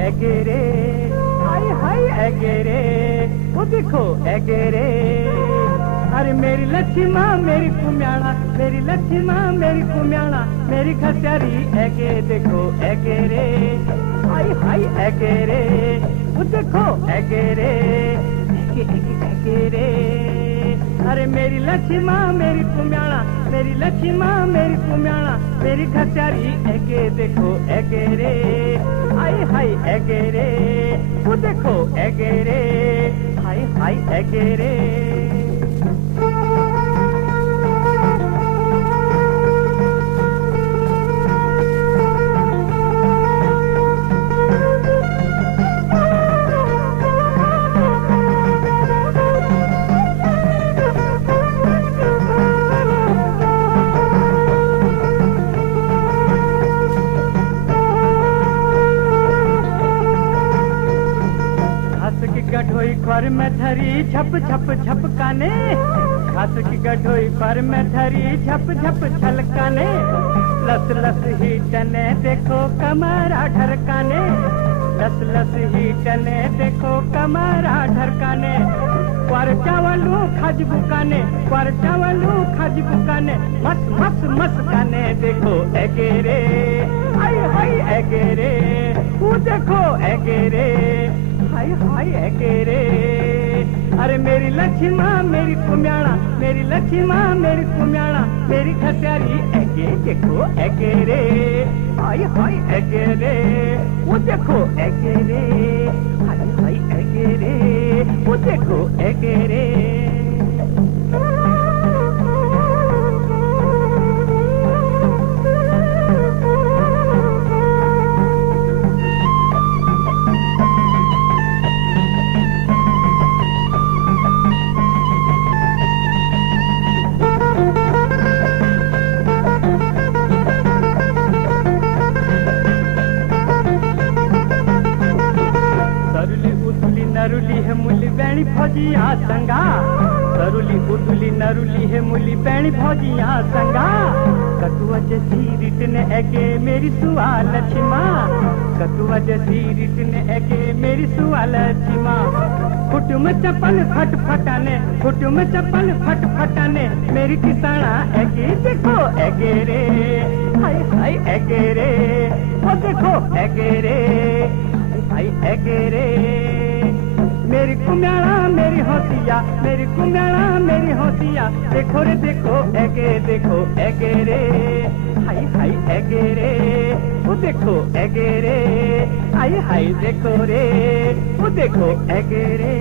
एगेरे, हाय हाय एगेरे, वो देखो एगेरे। अरे मेरी लक्ष्मा मेरी कुम्याणा, मेरी लक्ष्मा मेरी कुम्याणा, मेरी खस्यारी एगे देखो एगेरे, हाय हाय एगेरे, वो देखो एगेरे, एगेरे। अरे मेरी लक्ष्मा मेरी कुम्याणा, मेरी लक्ष्मा मेरी कुम्याणा, मेरी खस्यारी एगे देखो एगेरे, हाय हाय एगेरे, वो देखो एगेरे, हाय हाय एगेरे। गठोई पर में धरी झप झप झपकाने, घास की गठोई पर में धरी झप झप छलकाने, लस लस ही टने देखो कमरा ढरकाने, लस लस ही टने देखो कमरा ढरकाने। पर चावलू खज बुकाने, पर चावलू खज बुकाने, मस मस मस काने देखो एगेरे, हाय हाय एगेरे, वो देखो एगेरे, हाय हाय एगेरे। अरे मेरी लक्ष्मा मेरी कुम्याणा, मेरी लक्ष्मा मेरी कुम्याणा, मेरी खस्यारी एगे देखो एगेरे, हाय हाय एगेरे, वो देखो एगेरे, हाय हाय एगेरे, वो देखो एगेरे। नरुली है मुली बैणी फौजिया संगा, सरुली उदुली नरुली है मुली बैणी फौजिया संगा। कटुआ जैसी रिटने एगे मेरी सुआ लक्ष्मा, कटुआ जैसी रिटने एगे मेरी सुआ लक्ष्मा। खुट में चप्पल फट फटाने, खुट में चप्पल फट फटाने, मेरी किसाना एगे देखो एगेरे, हाय हाय एगेरे, वो देखो एगेरे, हाय एगेरे। मेरी कुम्याणा मेरी होसिया, मेरी कुम्याणा मेरी होसिया, देखो रे देखो एगे देखो एगेरे, हाय हाय एगेरे, वो देखो एगेरे, हाय हाय देखो रे, वो देखो एगेरे।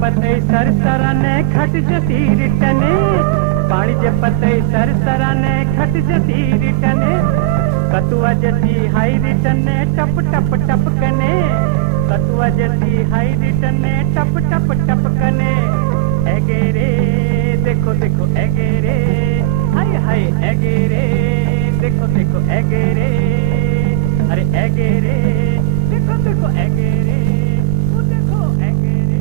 पते सरसराने खट जती रिटने, पानी जे पते सरसराने खट जती रिटने। कतुआ जती हाई रिटने टप टप टप कने, कतुआ जती हाई रिटने टप टप टप कने। एगेरे देखो देखो एगेरे, हाय हाय एगेरे, देखो देखो एगेरे, अरे एगेरे देखो देखो एगेरे, वो देखो एगेरे।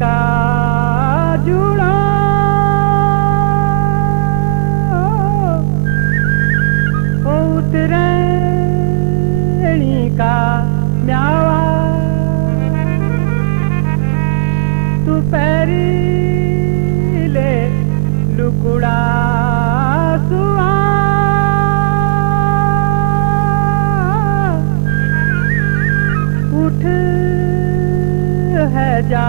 का जुड़ा उतरणी का म्यावा, तू पैरी ले लुकुड़ा सुआ, उठ है जा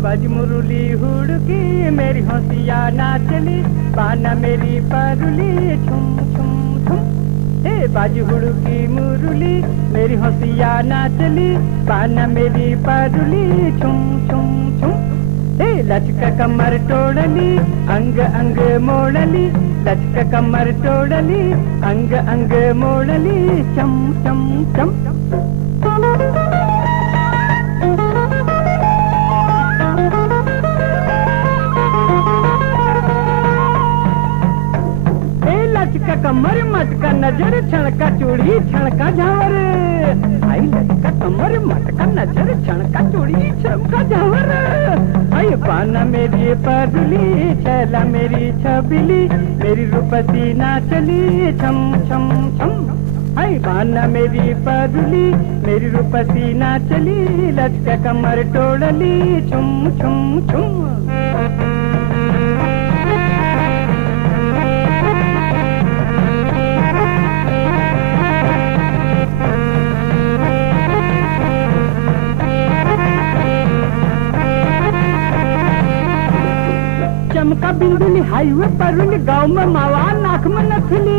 बज मुरली हुड़की मेरी होसिया नाचली, बाना मेरी परुली छुम छुम छुम, हे बाजी हुड़की मुरली मेरी हंसिया नाचली पाना मेरी पारुली छुम छुम छुम हे लचका कमर तोड़ली अंग अंग मोड़ली लचका कमर तोड़ली अंग अंग मोड़ली चम चम चम लचका कमर मटका नजर छणका चूड़ी छणका झावर आई लचका कमर मटका नजर छणका चूड़ी छणका झावर आई पाना मेरी परुली छैला मेरी छबिली मेरी रूपसी नाचली छम छम छम आई पाना मेरी परुली मेरी रूपसी नाचली लचका कमर तोड़ली छुम छुम छुम चमका बिंदुली हाईवे परुली गाँव में मावा नाक में नथुली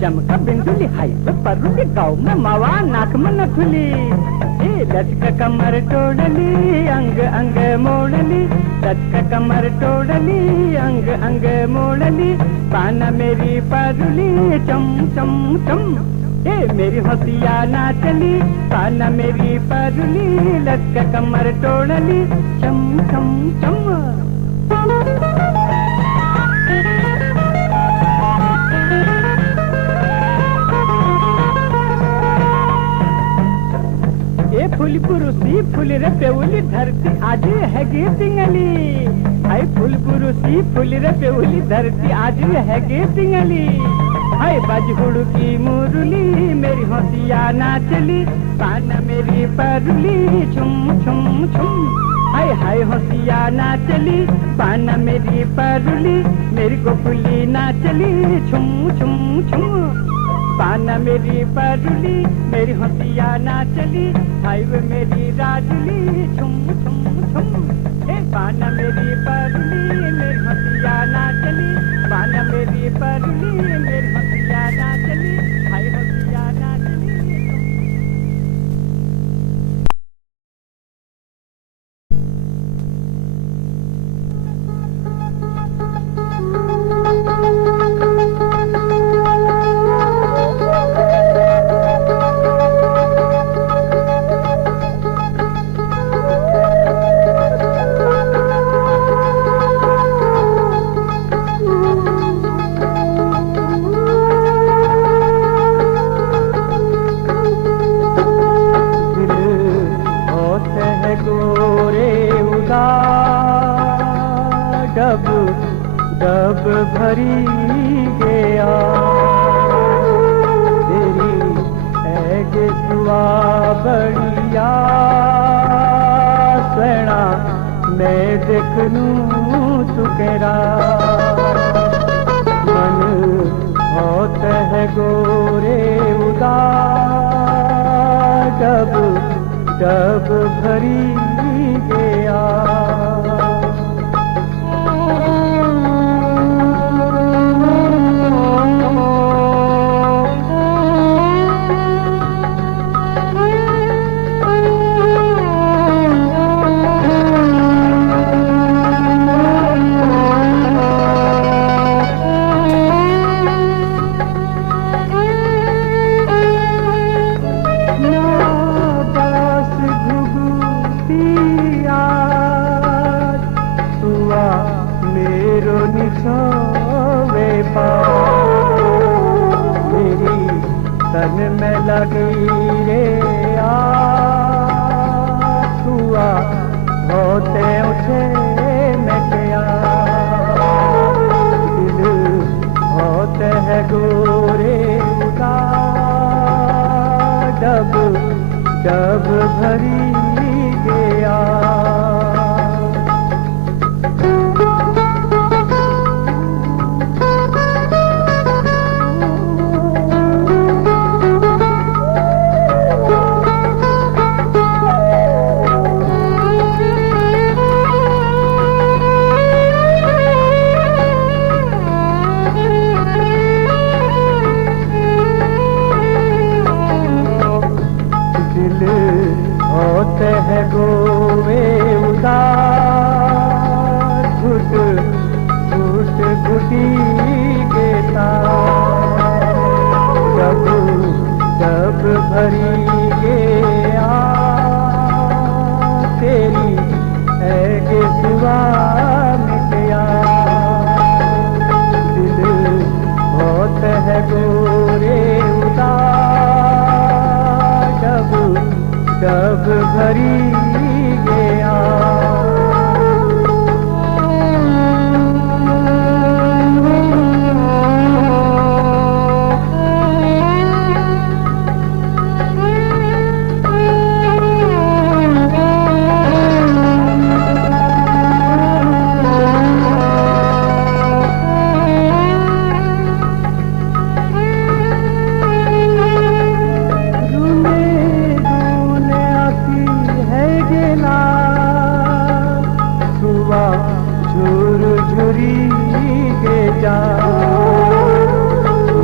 चमका बिंदुली हाईवे परुली गाँव में मावा नाक में नथुली लचका कमर तोड़ली अंग अंग मोड़ली लचका कमर तोड़ली अंग अंग मोड़ली पाना मेरी परुली चम चम चम मेरी हंसिया नाचली पाना मेरी परुली लचका कमर तोड़ली चम चम चम फूल पुरुषी फूल रे पेउली धरती आज है गे पिंगली हाय फूल पुरुषी फूल रे पेउली धरती आज है गे पिंगली हाय बाज हुड़की मुरली मेरी हंसिया नाचली पाना मेरी परुली छुम छुम छुम हाय हाय हंसिया नाचली पाना मेरी परुली मेरी गोकुली नाचली छुम छुम छुम पाना मेरी परुली मेरी हंसिया नाचली हाईवे मेरी राजली छुम छुम छुम पाना मेरी परुली मेरी हंसिया नाचली पाना मेरी परुली मेरी हंसिया नाचली हाय हंसिया नाचली डब भरी गया तेरी ऐगे दुआ बढ़िया सैना मैं देखनू तुकेरा मन होत है गोरे उदास डब डब भरी गया तन में लगी रे आसुआ होते उठे मैं क्या दिल होते है गोरे उदास डब डब भरी गया है गोवे उदास घुट घुट घुटी के साथ जब जब भरी के तेरी है के सिवा मिटया दिल बहुत है गोरे उदास जब भरी गया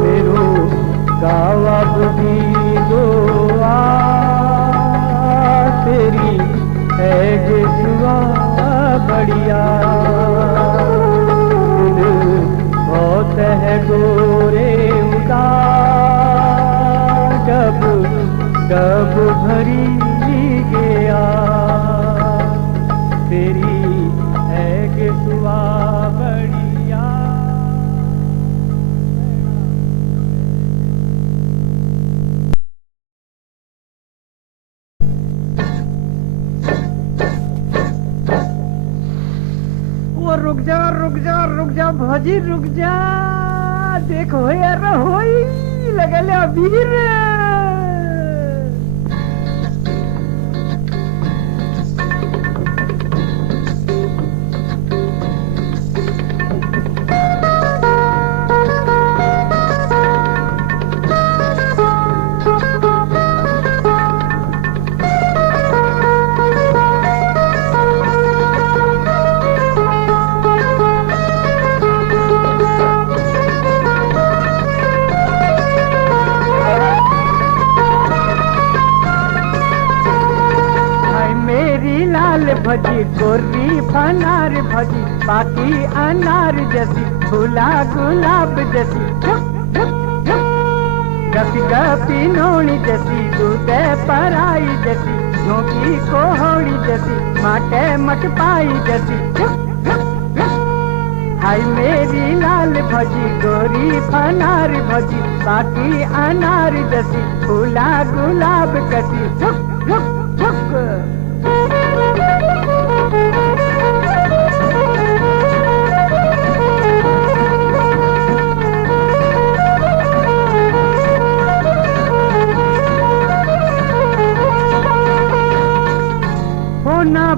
मेरो गावा बुद्धि गोआ तेरी है गे जुआ बढ़िया दिल बहुत है गोरे उदास जब भरी गया तेरी है गे जुआ बढ़िया। रुक जा भौजी रुक जा देखो यार होई लगल अबीर भजी गोरी फनार भजी बाकी अनार जैसी फूला गुलाब जैसी गपी गपी नोनी जैसी दूध पराई जैसी झोंकी कोहड़ी जैसी माटे मट पाई जैसी हाय मेरी लाल भजी गोरी फनार भजी बाकी अनार जैसी फूला गुलाब कसी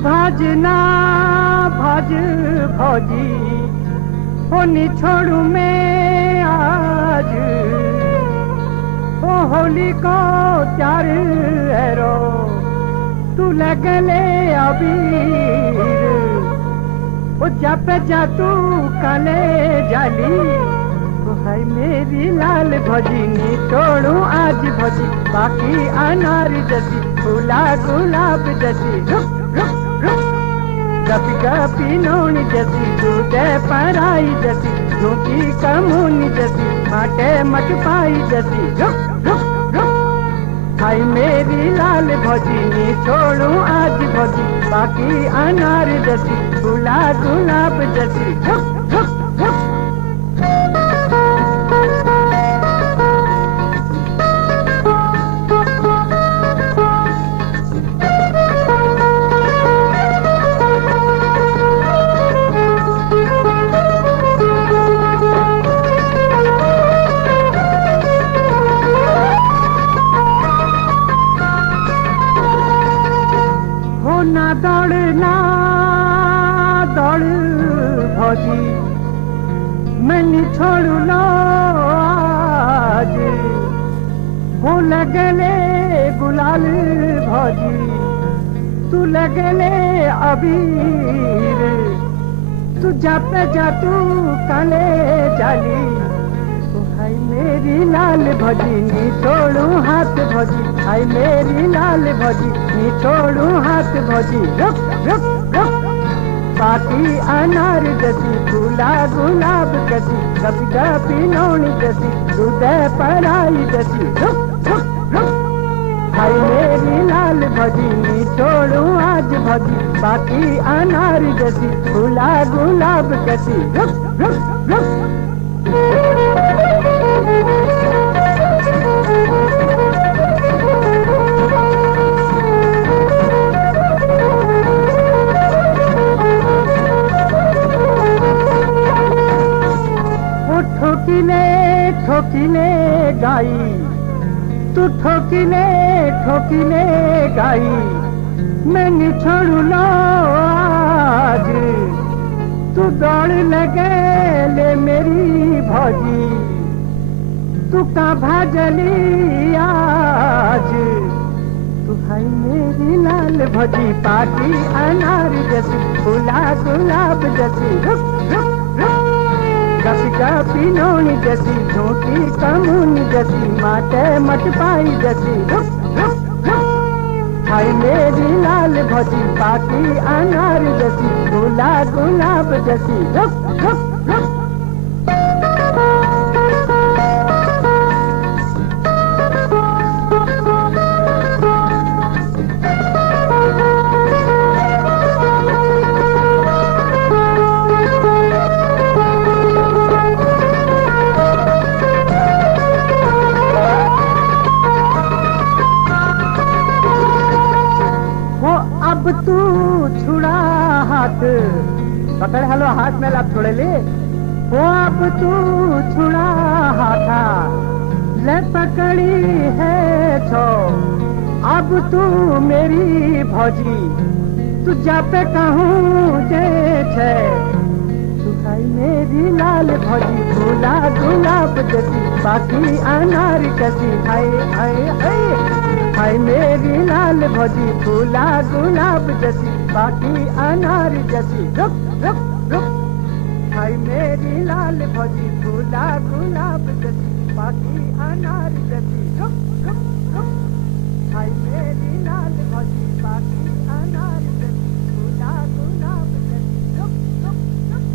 भाजना भाज भौजी होनी छोड़ू मैं आज ओ होली को चार एरो तू लगले अबीर ओ जप जा तू कले जाली तो है मेरी लाल भौजी नी छोड़ू आज भौजी बाकी अनार जैसी फूला गुलाब जैसी गपी गपी नोनी जैसी दूध पराई जैसी झोंकी कमूनी जैसी माटे मट पाई जैसी हाय मेरी लाल भौजी नी छोड़ू आज भौजी बाकी अनार जैसी फूला गुलाब जैसी मैंने छोड़ू लो आज वो लगले गुलाल भौजी तू लगले अबीर तू जा पे जा तू काले जाली तो है मेरी लाल भजी नी छोड़ू हाथ भजी, हाय मेरी लाल भजी नी छोड़ू हाथ भजी। रुक रुक रुक बाकी अनार जसी, फूला गुलाब कसी, कभी कभी नौनी जसी, दूध पराई जसी। रुक रुक रुक हाय मेरी लाल भजी नी छोड़ू आज भजी, बाकी अनार जसी, फूला गुलाब कसी। रुक रुक रुक ठोकिले गाई, तू ठोकिले ठोकिले गाई, मैं छोड़ू लो आज, तू दौड़ लगे ले मेरी भौजी, तू का भाजली आज, तू भाई मेरी लाल भजी, पाकी अनार जैसी, फूला गुलाब जैसी। रुक रुक रुक कभी कभी नौनी जैसी, झोंकी कमूनी जैसी, माटे मट पाई जैसी। रुक रुक रुक हाय मेरी लाल भजी, पाकी अनार जैसी, फूला गुलाब जैसी। रुक रुक रुक तू छुड़ा हाथ पकड़, हेलो हाथ में लाभ छोड़े ले, वो अब तू छुड़ा हाथा ले पकड़ी है छो, अब तू मेरी भौजी, तू जा पे कहूँ जे छे, तू भाई मेरी लाल भौजी, फूला गुलाब जैसी, बाकी अनार कसी। हाय हाय हाय हाय मेरी लाल भजी, फूला गुलाब जैसी, बाकी अनार जैसी। रुक रुक रुक हाय मेरी लाल भजी, फूला गुलाब जैसी, बाकी अनार जैसी। रुक रुक रुक हाय मेरी लाल भजी, बाकी अनार जैसी, फूला गुलाब जैसी। रुक रुक रुक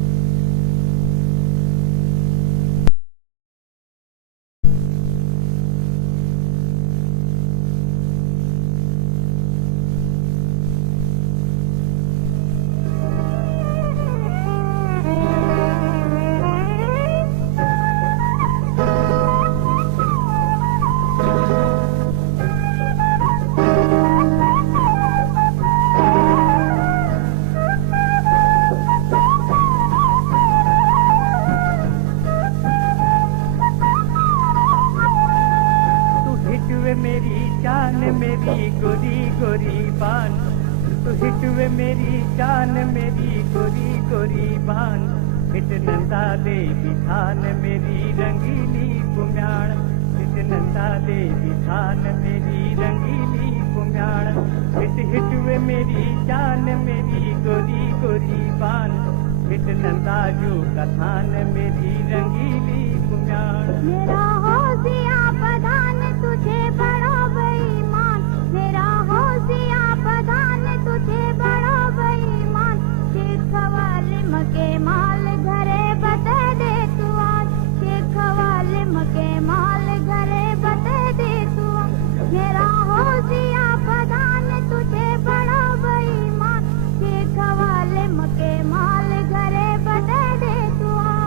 मेरी जान मेरी गोरी गोरी बान, तू हिटवे मेरी जान मेरी गोरी गोरी बान, हिट नंदा दे विधान मेरी रंगीली कुम्याण, हिट नंदा दे विधान मेरी रंगीली कुम्याण, हिट हिटवे मेरी जान मेरी गोरी गोरी बान, हिट नंदा जो कथान मेरी रंगीली कुम्याण। मेरा होशिया प्रधान तुझे बड़ो बेईमान, मेरा होशिया प्रधान तुझे बड़ो बेईमान, शेखवाले मके माल घरे बता दे तू आज, शेखवाले मके माल घरे बता दे तू आज, मेरा होशिया प्रधान तुझे बड़ो बेईमान, शेखवाले मके माल घरे बता दे तू आज।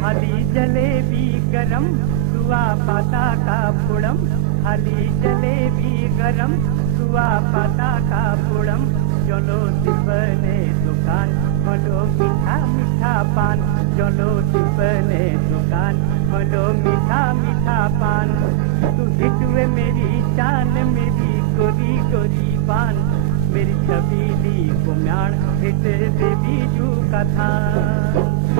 खाली जलेबी गरम सुआ पाता का पुड़म, खाली जलेबी गरम सुआ पाता का पुड़म, चलो टिपने दुकान मलो मीठा मीठा पान, चलो टिपने दुकान मलो मीठा मीठा पान, तू हिटवे मेरी जान मेरी गोरी गोरी पान, मेरी छबीली कुम्याण हिट दे बीजू का थान।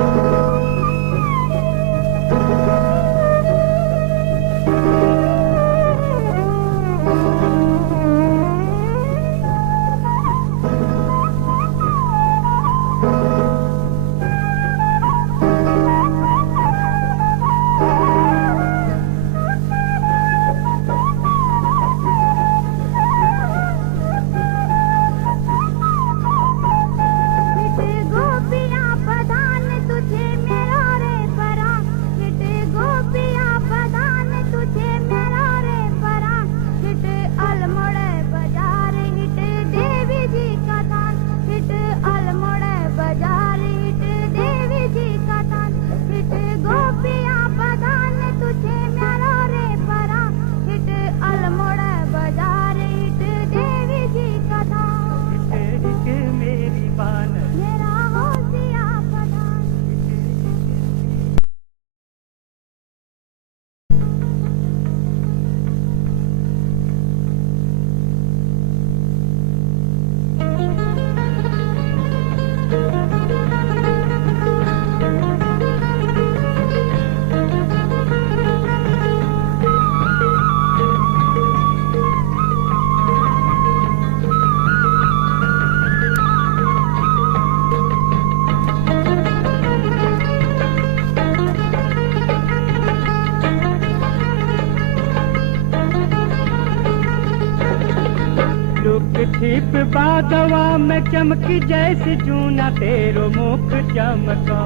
छिप बादवा में चमकी जैसी जूना तेरो मुख चमको।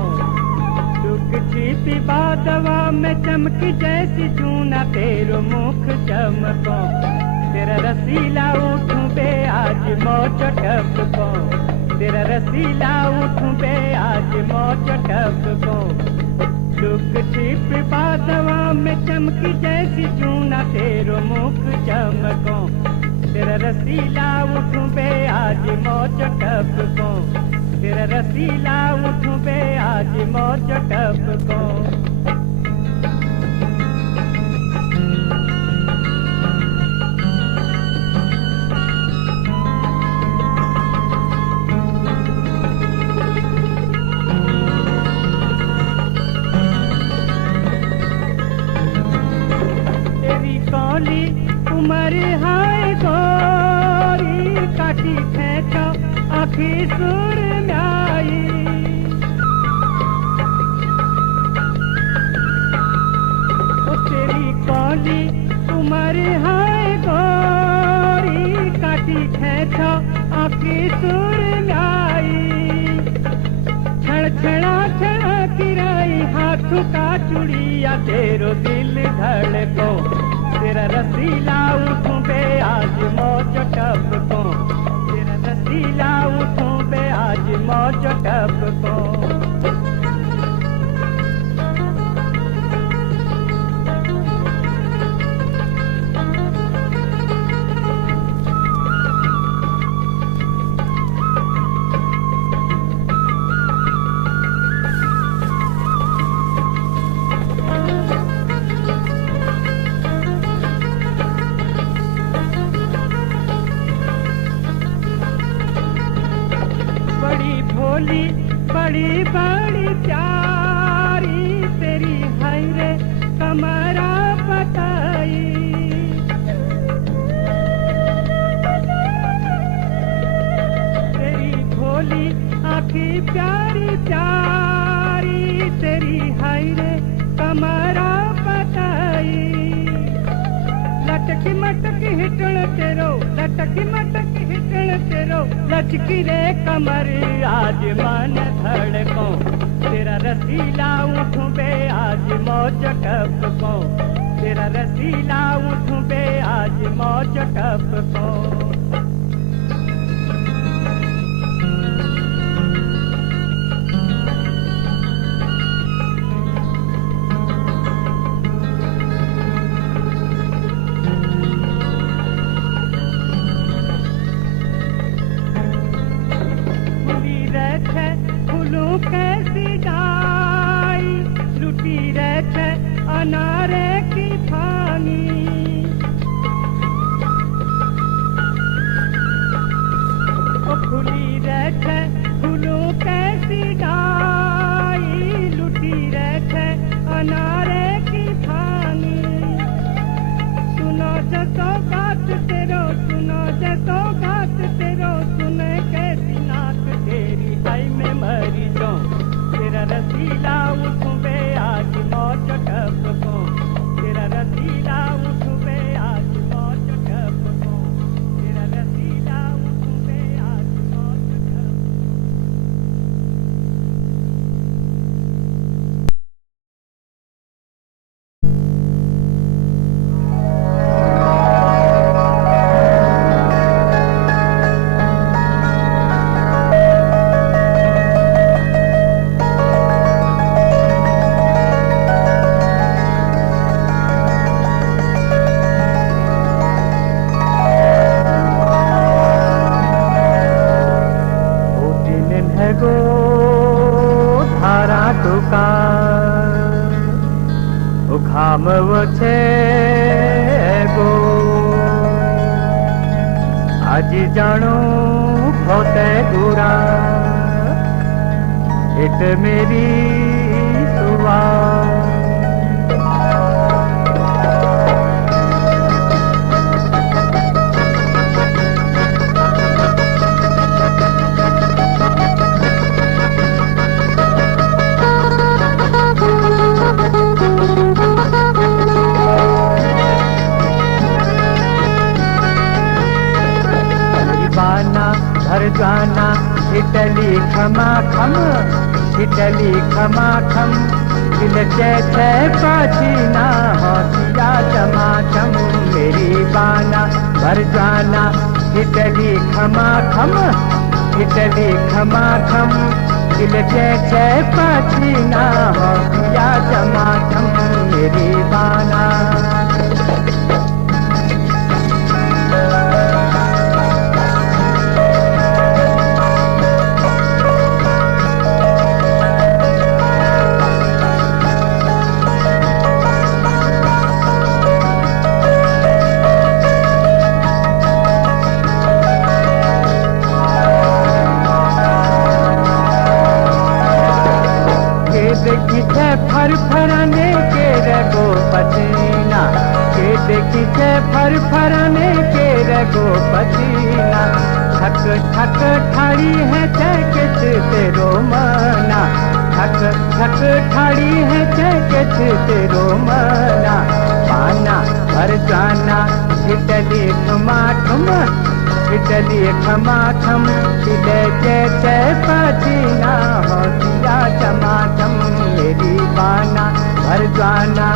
लुक छिप बादवा में चमकी जैसी जूना तेरो मुख चमको। तेरा रसीला उठूं बे आज मौज टपको। तेरा रसीला उठूं बे आज मौज टपको। लुक छिप बादवा में चमकी जैसी जूना तेरो मुख चमको। तेरा रसीला उठूं बे आज मौज टपको। तेरा रसीला उठूं बे आज मौज टपको। तेरी कौली उमर हाय गोरी काटी खेचो आखी सुर में आई। ओ तेरी कौली उमर हाय गोरी काटी खेचो आखी सुर में आई। छड़ छड़ा छड़ा किराई हाथों का चूड़िया तेरो दिल धड़को। तेरा रसीला उठूं बे आज मौज टपको। तेरा रसीला उठूं बे आज मौज टपको। बड़ी भोली बड़ी बड़ी प्यारी तेरी है रे कमरा बताई। तेरी भोली आँखी प्यारी प्यारी तेरी है रे कमरा बताई। लटकी मटकी हिटण तेरो लटकी मटकी हिटण तेरो लचकी रे कमर आज मन धड़को। तेरा रसीला उठूं बे आज मौज टपको। तेरा रसीला उठूं बे आज मौज टपको। फूलों कैसी डाई लुटी रहते अनारे की फानी। ओ खुली रहते फूलों कैसी डाई घामव छे गो आज जानो होते गुरा इट मेरी सुवा घर जाना इटली खमा खम इटली खमा खम दिल जैसे पाचीना हौसिया चमाचम मेरी बाना घर जाना इटली खमा खम इटली खमा खम दिल जैसे पाचीना हौसिया चमाचम मेरी बाना देखिछे फर फराने के रगो पसीना के देखिछे फर फराने के रगो पसीना ठक ठक ठाड़ी है चैकेट तेरो मना ठक ठक ठाड़ी है चैकेट तेरो मना पाना भर जाना इटली ठुमा ठुम इटली खमा खम दिले जैसे पसीना होतिया चमाचम मेरी बाना भर जाना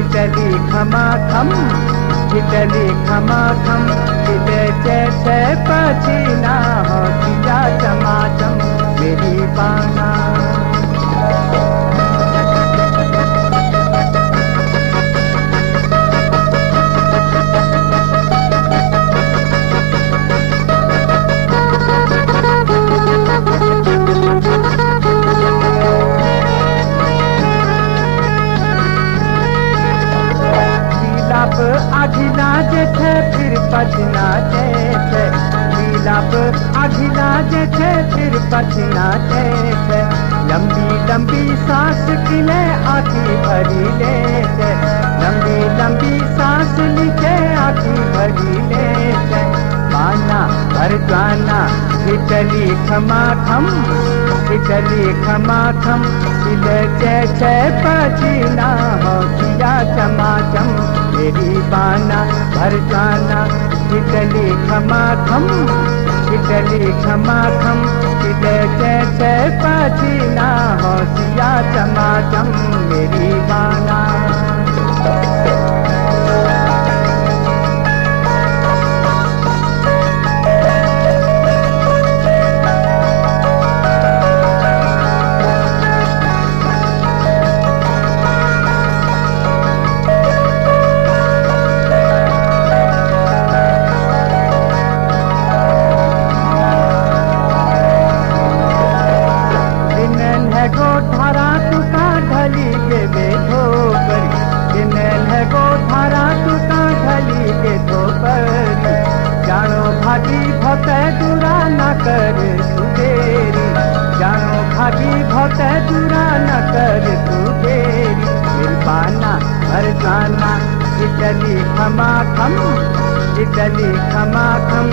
इटली खमा खम इटली खमा खम दिले जैसे पसीना होतिया चमाचम मेरी बाना आघिला जेठे फिर पछना जेठे लीलाप आघिला जेठे फिर पछना जेठे लंबी लंबी सांस किले आँखी भरी लेते लंबी लंबी सांस लीचे आँखी भरी लेते बाना भर जाना इटली खमा खम इटली खमा खम दिल जैसे पसीना होतिया चमाचम मेरी बाना भर जाना इटली खमा खम इटली खमा खम दिल जैसे पसीना होतिया चमाचम मेरी बाना दूरा न कर तू देरी जानो भाभी बहुत दूरा न कर तू देरी मेरी बाना भर जाना इटली खमा खम इटली खमा खम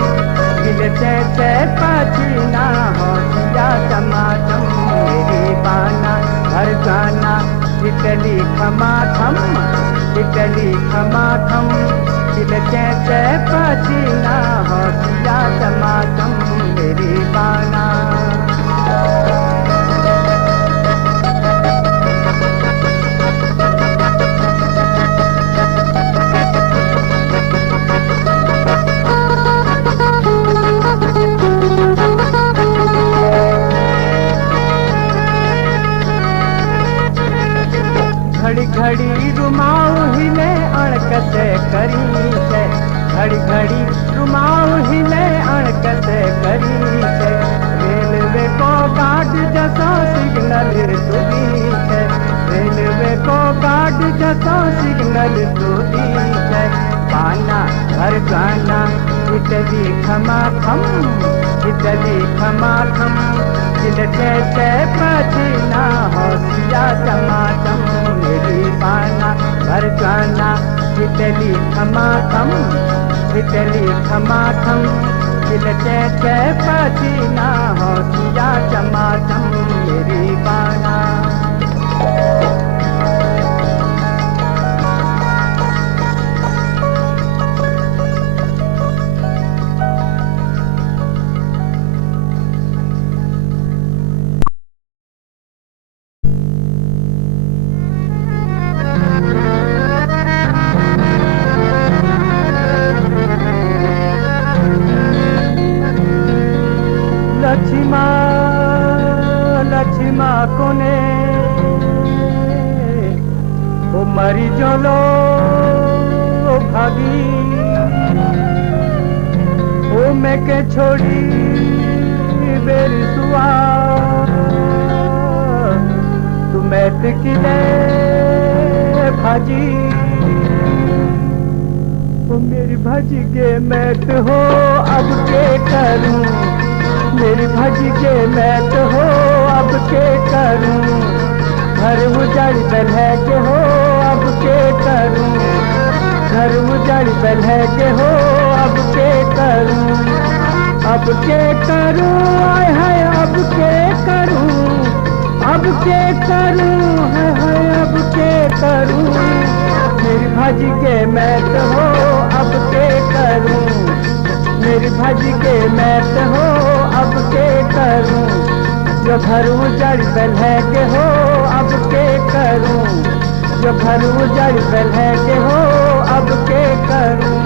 दिल जैसे पसीना होतिया चमाचम मेरी बाना भर जाना इटली खमा खम इटली खमा खम दिल जैसे पसीना होतिया चमाचम मेरी बाना घड़ी घड़ी रुमाऊ हिले अणकसे करी है घड़ी घड़ी रुमाऊ हिले अणकसे करी है रेलवे को गार्ड जैसा सिग्नल सुनी है रेलवे को गार्ड जतो सिग्नल तो दी है पाना भर गाना इटली खमाखम चिलटे से पसीना होशिया टमाटम मेरी पाना भर गाना इटली खमाखम चिलटे से पसीना होशिया टमाटम मेरी पाना। लक्ष्मा कोने वो मरी जोलो भागी वो मैं के छोड़ी बेरी सुआ तू मैत की दे भाजी वो मेरी भाजी के मैत हो अब के करूं मेरी भाजी के मैत हो अब के करूं घर उजाड़ी बल्हे के हो अब के करूं घर उजाड़ी बल्हे के हो अब के करूं आय हाय अब के करूं हाय हाय अब के करूं मेरी भाजी के मैत हो अब के करूं मेरी भाजी के मैत हो अब के करूं जो घर उजाड़ बल्हे के हो अब के करूं जो घर उजाड़ बल्हे के हो अब के करूं।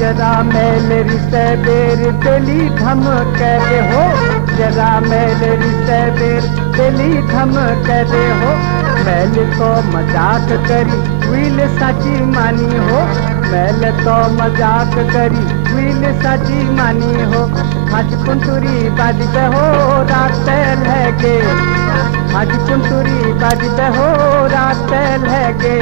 जरा मेरे रिश्ते बेर दिली धम कहते हो जरा मेरे रिश्ते बेर दिली धम कहते हो मैल तो मजाक करी विल सची मानी हो मैल तो मजाक करी विल सची मानी हो आज कुंतुरी बाजते हो रात लगे आज कुंतुरी बाजते हो रात लगे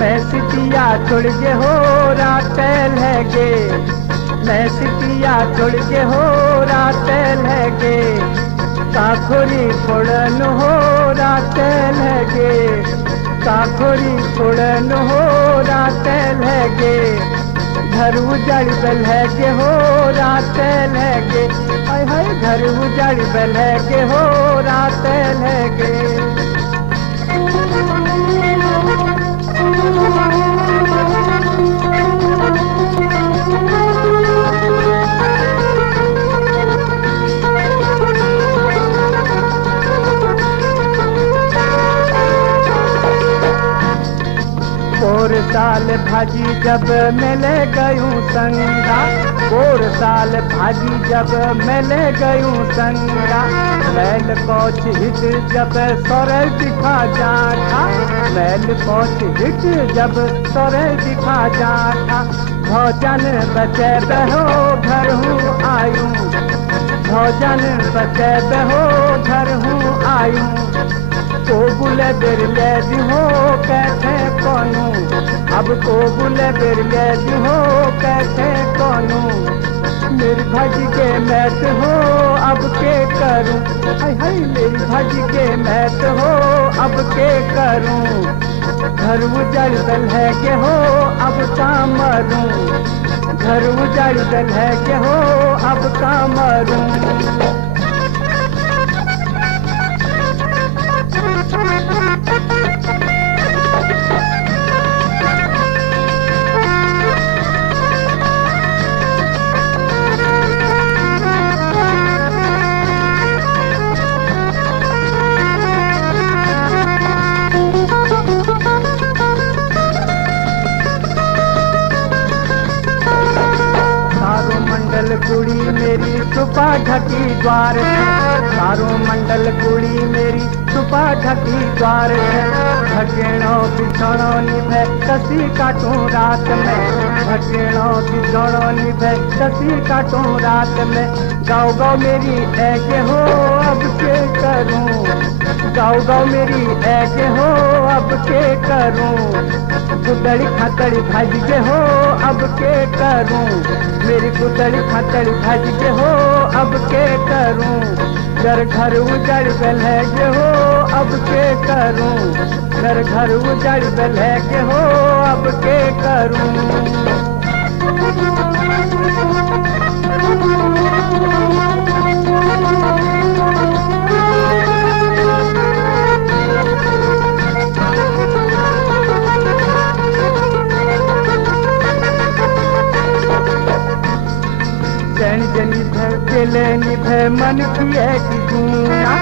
मैं सिटिया छोड़ के हो रात लगे मैं सिटिया छोड़ के हो रात लगे काखोरी फोड़न हो रात लगे काखोरी फोड़न हो रात लगे घर उजाड़ बल्हे हो रात लगे हाय हाय घर उजाड़ बल्हे हो रात लगे। और साल भाजी जब मिले गयूं संगा और साल भाजी जब मिले गयूं संगा मैल कोच हिट जब सोरे दिखा जाता मैल कोच हिट जब सोरे दिखा जाता भोजन बचे बहो घर हूँ आयूं भोजन बचे बहो घर हूँ आयूं को बुले बिरले हो कैसे कोनू अब को बुले बिरले हो कैसे कोनू मेरी भाजी के मैत हो अब के करूं हाय हाय मेरी भाजी के मैत हो अब के करूं घर उजाड़ बल्हे के हो अब का मरूं घर उजाड़ बल्हे के हो अब का मरूं। ढकी द्वार है, सारो मंडल कुड़ी मेरी सुपा ढकी द्वार है। ढकेणो बिछोणो निभे कसी काटूं रात में, ढकेणो बिछोणो निभे कसी काटूं रात में। गाओ गाओ मेरी ऐके हो अब के करूं, गाओ गाओ मेरी ऐके हो अब के करूं। कुदड़ी खातड़ी भाज के हो अब के करूं, मेरी कुदड़ी खातड़ी भाज के हो अब के करूं। घर घर उजड़ गल है के हो अब के करूं, घर घर उजड़ गल है के हो अब के करूं। केले निभे मन की एक जूना,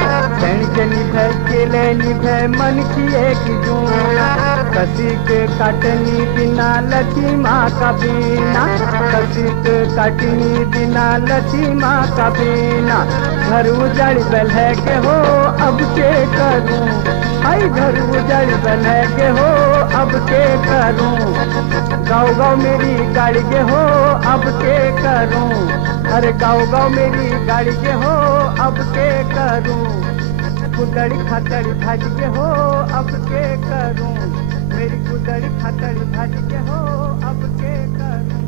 निभे केले निभे मन की एक जूना। कसी के काटनी बिना लती माँ का बीना, कसी के काटनी बिना लती माँ का बीना। घर उजड़ गल है के हो अब के करूं, आई घर उजड़ गल है के हो अब के करूं। गाँव गाँव मेरी गाड़ी के हो अब के करूं, अरे गाँव गाँव मेरी गाड़ी के हो अब के करूं। कुदड़ी खातड़ी भाज के हो अब के करूं, मेरी कुदड़ी खातड़ी भाज के हो अब के करूं।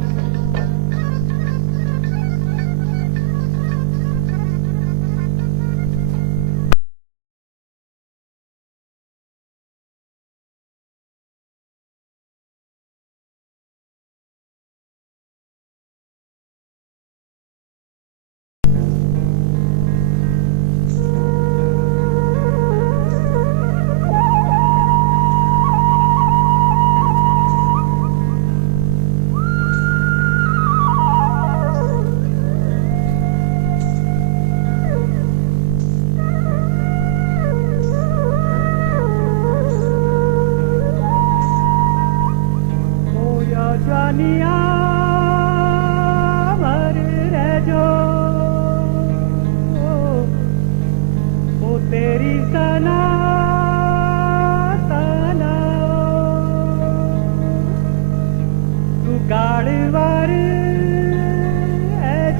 जानिया मर रह जो ओ तेरी सना तना तू गाड़ीवार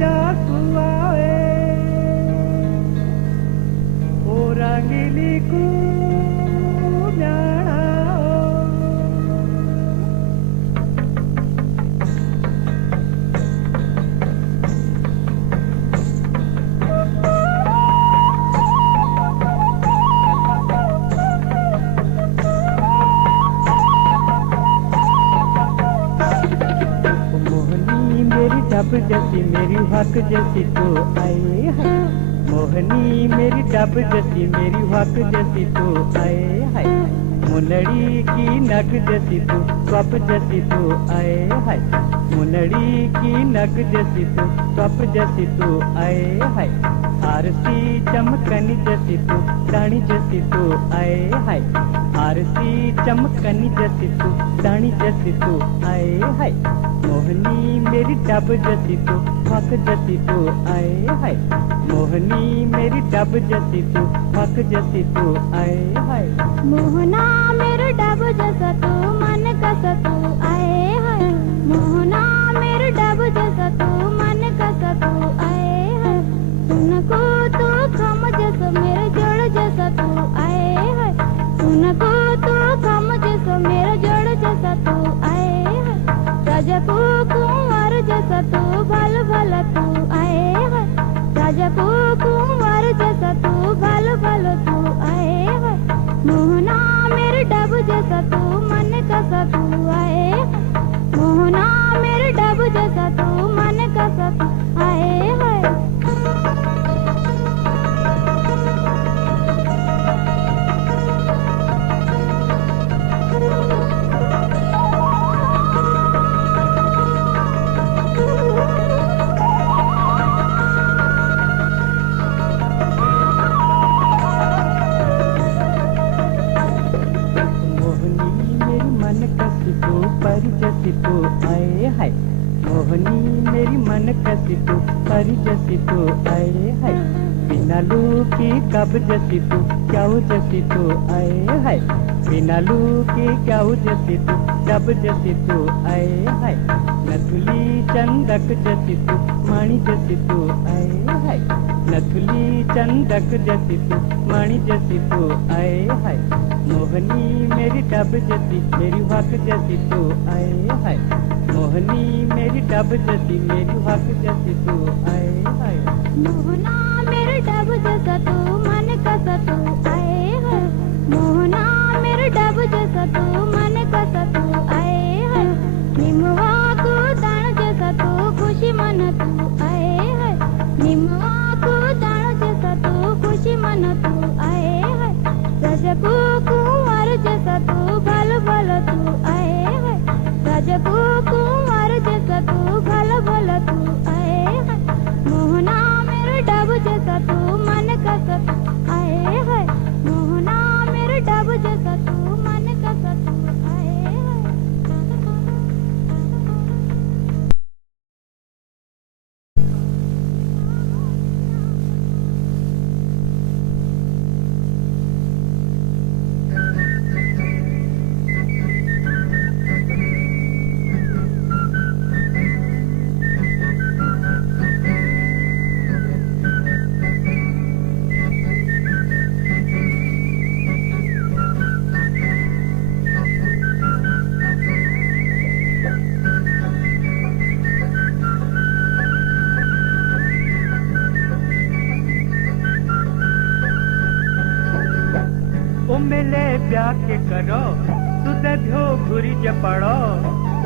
जा कुआए ओ रंगीली को डब जैसी मेरी हक जैसी तो आए है, मोहनी मेरी डब जैसी मेरी हक जैसी तो आए है। मुनड़ी की नग जैसी तू स्वप जैसी तो आए है, मुनड़ी की नग जैसी तू स्वप जैसी तो आए है। आरसी चमकनी जैसी तू दानी जैसी तो आए है, आरसी चमकनी जैसी तू दानी जैसी तो आए है। मोहनी मेरी डब जैसी तो हक जैसी तो आए है, मोहनी मेरी डब जैसी तो हक जैसी तो आए है। मोहना मेरे डब जैसा तू मन कैसा तू आए है, मोहना मेरे डब जैसा तू मन कैसा तू आए है। सुन को तू खम जैसा मेरे जड़ जैसा तू आए है, सुन को तू खम जैसा मेरे जड़ जैसा तू आए है। राजा को कुंवर जैसा तू भल भल तू आए है, राजा को कुंवर जैसा तू भल भल तू आए है। मोहना मेरे डब जैसा तू मन कैसा तू आए है, मोहना मेरे डब जैसा तू मन कैसा तू आए है। मोहनी मेरी मन कसी तू परी जसी तू आए है बिना लू की कब जसी तू क्या जसी तू आए है बिना लू की क्या जसी तू कब जसी तू आए है नथुली चंदक जसी तू माणी जसी तू आए है नथुली चंदक जसी तू माणी जसी तू आए है मोहनी मेरी डब जसी मेरी हक जसी तू आए है मोहनी मेरी डब जसी मेरी हक जसी तू आए है मोहना मेरे डब जैसा तू मन कसा तू आए है मोहना मेरे डब जैसा तू मन कसा तू आए है निमवा को दान जैसा तू खुशी मन तू आए है निमवा को दान जैसा तू खुशी मन तू आए है रजको कुंवर जैसा तू भल भल तू आए है रजको कुंवर जैसा तू भल भल तू आए है मोहना मेरे डब जैसा तू मन कसा तू आए है मोहना मेरे डब जैसा तू मन कसा तू आए है मेले ब्याह के करो तुझे भ्यो घुरी जपड़ो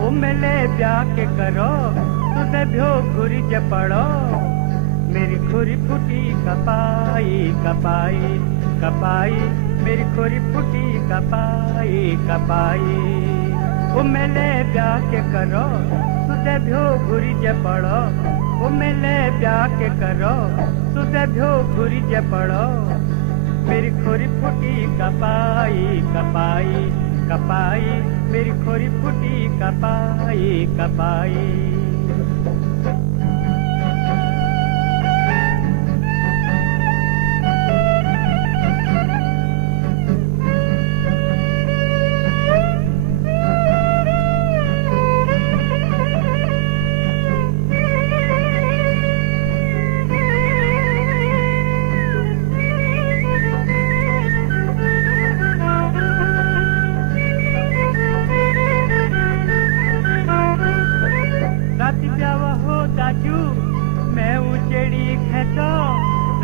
ओ मेले ब्याह के करो तुझे भ्यो घुरी जपड़ो मेरी खोरी फूटी कपाई कपाई कपाई मेरी खोरी फूटी कपाई कपाई ओ मेले ब्याह के करो तुझे भ्यो घुरी जपड़ो ओ मेले ब्याह के करो तुझे भ्यो घुरी जपड़ो मेरी खोरी फूटी कपाई कपाई कपाई मेरी खोरी फूटी कपाई कपाई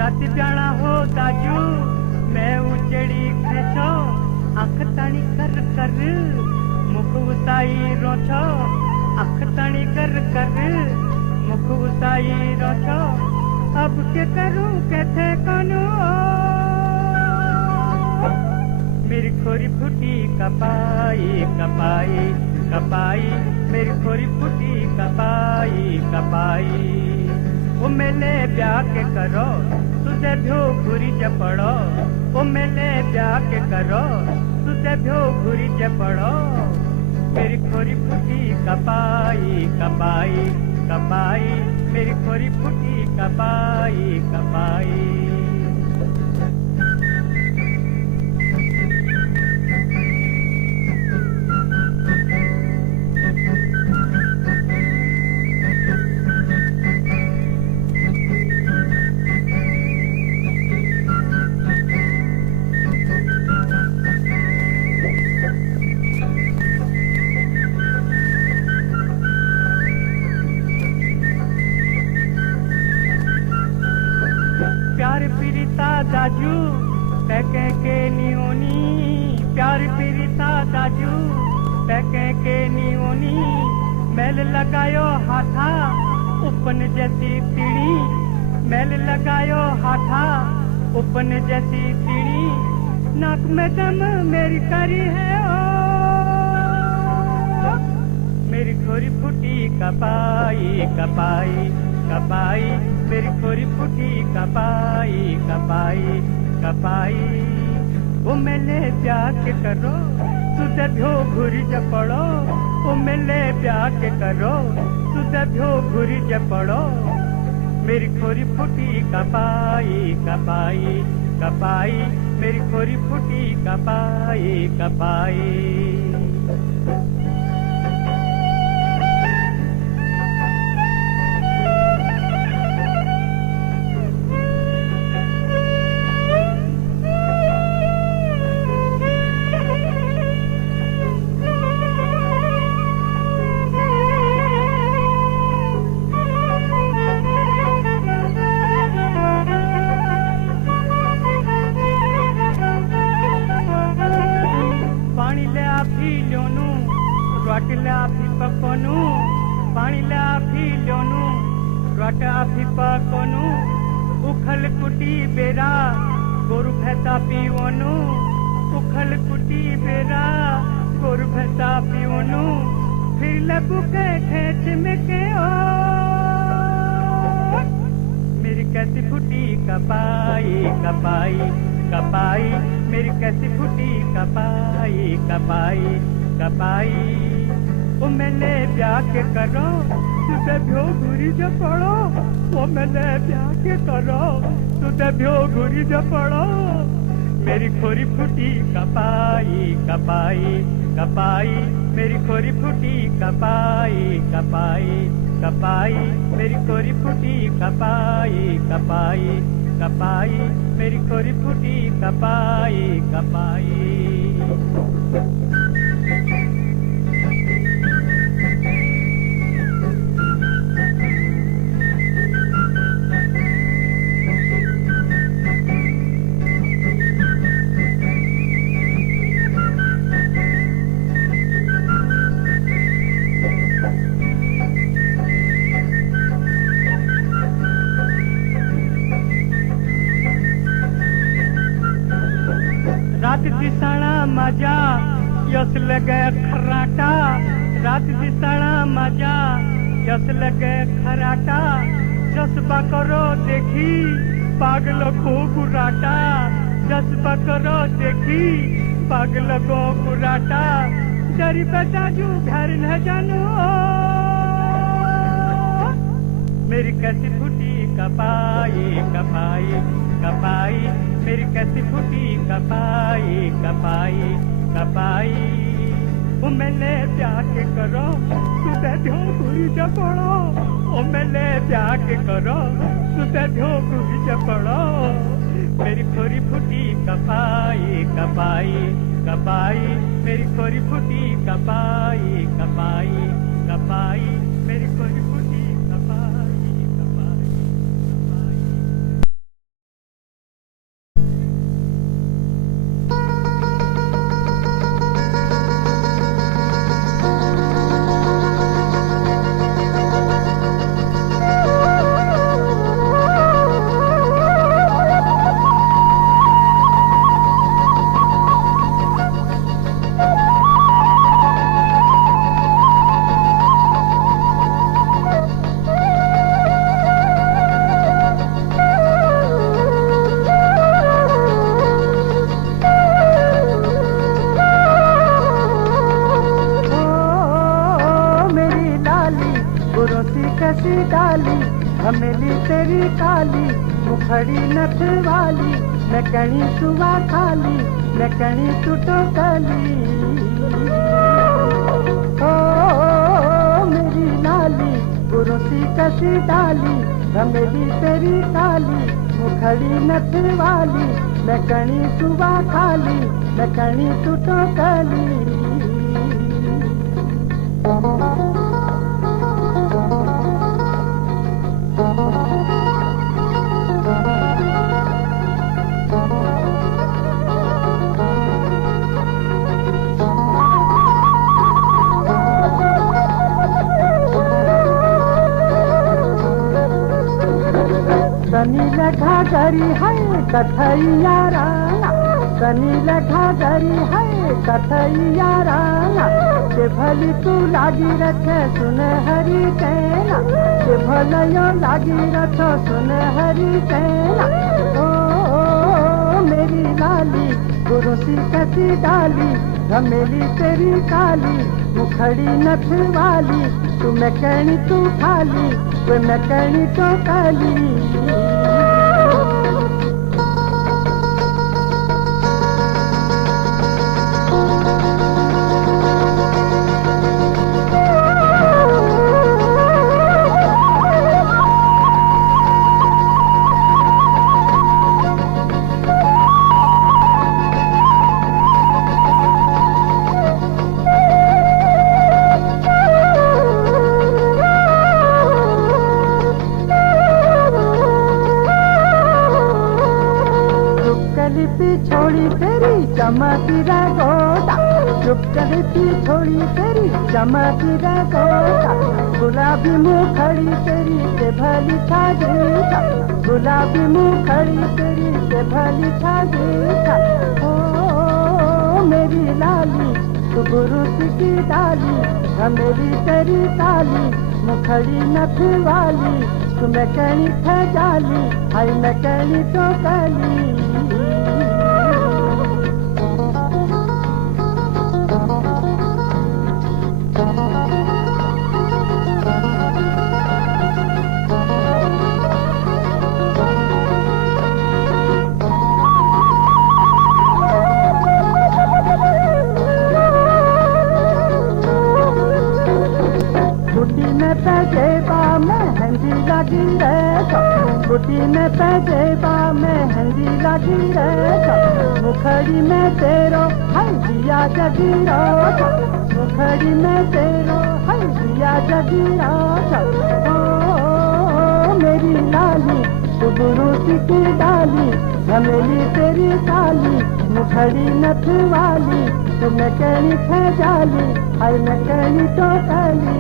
रात जाना हो दाजू मैं उचड़ी खेचो आँख तानी कर कर मुख उताई रोचो आँख तानी कर कर मुख उताई रोचो अब के करूं कैसे करूं मेरी खोरी फूटी कपाई कपाई कपाई मेरी खोरी फूटी कपाई कपाई ओ मेले ब्याह के करो तुझे भ्यो घुरी जपड़ो ओ मेले ब्याह के करो तुझे भ्यो घुरी जपड़ो मेरी खोरी फूटी कपाई कपाई कपाई मेरी खोरी फूटी कपाई कपाई प्यार पीरिता दाजू पैके के नियोनी प्यार पीरिता दाजू पैके के नियोनी मैल लगायो हाथा उपन जैसी पीड़ी मैल लगायो हाथा उपन जैसी पीड़ी नाक में दम मेरी करी है ओ मेरी खोरी फूटी कपाई कपाई कपाई मेरी खोरी फूटी कपाई कपाई कपाई ओ मेले ब्याह के करो तुझे भ्यो घुरी जपड़ो ओ मिले ब्याह के करो तुझे भ्यो घुरी जे पड़ो मेरी खोरी फुटी कपाई कपाई कपाई मेरी खोरी फुटी कपाई कपाई उखल कुटी बेरा गोरु भैंसा पीवनु उखल कुटी बेरा गोरु भैंसा पीवनु फिर लगू के खेत में के ओ मेरी कैसी फुटी कपाई कपाई कपाई मेरी कैसी फुटी कपाई कपाई कपाई ओ मैंने ब्याह के करो तुझे भ्यो घुरी जो पड़ो वो मैंने ब्याह के करो तुझे भ्यो घुरी जो पड़ो मेरी खोरी फुटी कपाई कपाई कपाई मेरी खोरी फुटी कपाई कपाई कपाई मेरी खोरी फुटी कपाई कपाई कपाई मेरी खोरी फुटी कपाई कपाई रात दिसना मजा यस लगे खराटा रात दिसना मजा यस लगे खराटा जज्बा करो देखी पागल को गुराटा जज्बा करो देखी पागल को गुराटा डरी बेचाजू घर न जानू मेरी कैसी फुटी कपाई कपाई कपाई मेरी कैसी फुटी कपाई कपाई कपाई ओ मैंने ब्याह के करो तुझे ध्यो घुरी जा पड़ो ओ मैंने ब्याह के करो तुझे ध्यो घुरी जा पड़ो मेरी खोरी फुटी कपाई कपाई कपाई मेरी खोरी फुटी कपाई कपाई कपाई मेरी खोरी फुटी कपाई कपाई हमेली तेरी काली मुखड़ी नथ वाली मैं कणी सुवा खाली मैं कणी टूटो कली ओ मेरी लाली गुरुसी कसी डाली हमेली तेरी काली मुखड़ी नथ वाली मैं कणी सुवा खाली मैं कणी टूटो कली सनी लगा गरी है कथैया राना सनी लगा गरी है कथैया राना से भली तू लागी रखे सुन हरी तेना से भलियो लागी रखो सुन हरी तेना ओ मेरी लाली गुरुसी कसी डाली धमेली तेरी काली मुख मुखड़ी नथ वाली, तू मैं कहनी तू खाली, वे मैं कहनी तो काली। छोड़ी तेरी चमकी गोटा, चुप करती छोड़ी तेरी चमकी गोटा, गुलाबी मुखड़ी तेरी से भली छागीता, गुलाबी मुखड़ी तेरी से भली छागीता। ओ मेरी लाली तू गुरु की डाली, मेरी तेरी ताली, मुखड़ी नथ वाली, तू मैं कहनी खजाली, आई मैं कहनी तो काली। पैजेबा मेहंदी लगी रे, बुटी में पैजेबा मेहंदी लगी रे, मुखड़ी में तेरो है दिया जगीरा, मुखड़ी में तेरो है दिया जगीरा। ओ मेरी लाली तू गुरु की डाली, झमेली तेरी ताली, मुखड़ी नथ वाली, तू मैं कहनी खजाली, आई मैं कहनी तो काली।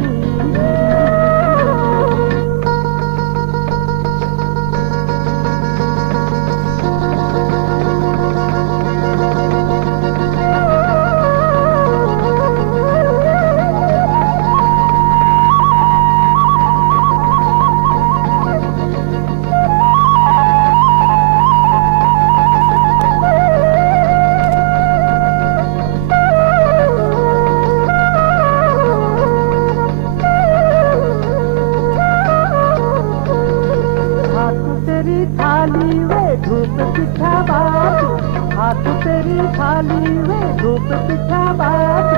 हाथ तेरी थाली वे धूप पिछा बात,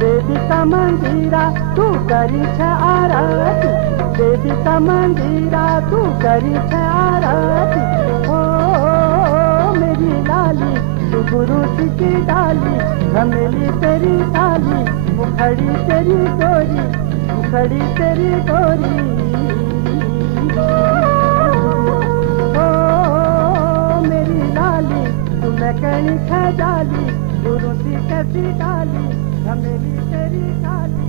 देवी का मंदिरा तू करी छ आरती, देवी का मंदिरा तू करी छ आरती। ओ मेरी लाली तू गुरु की डाली, झमेली तेरी ताली, मुखड़ी तेरी गोरी, मुखड़ी तेरी गोरी। मैं कहनी खजाली, गुरु सी कैसी डाली, झमेली तेरी डाली।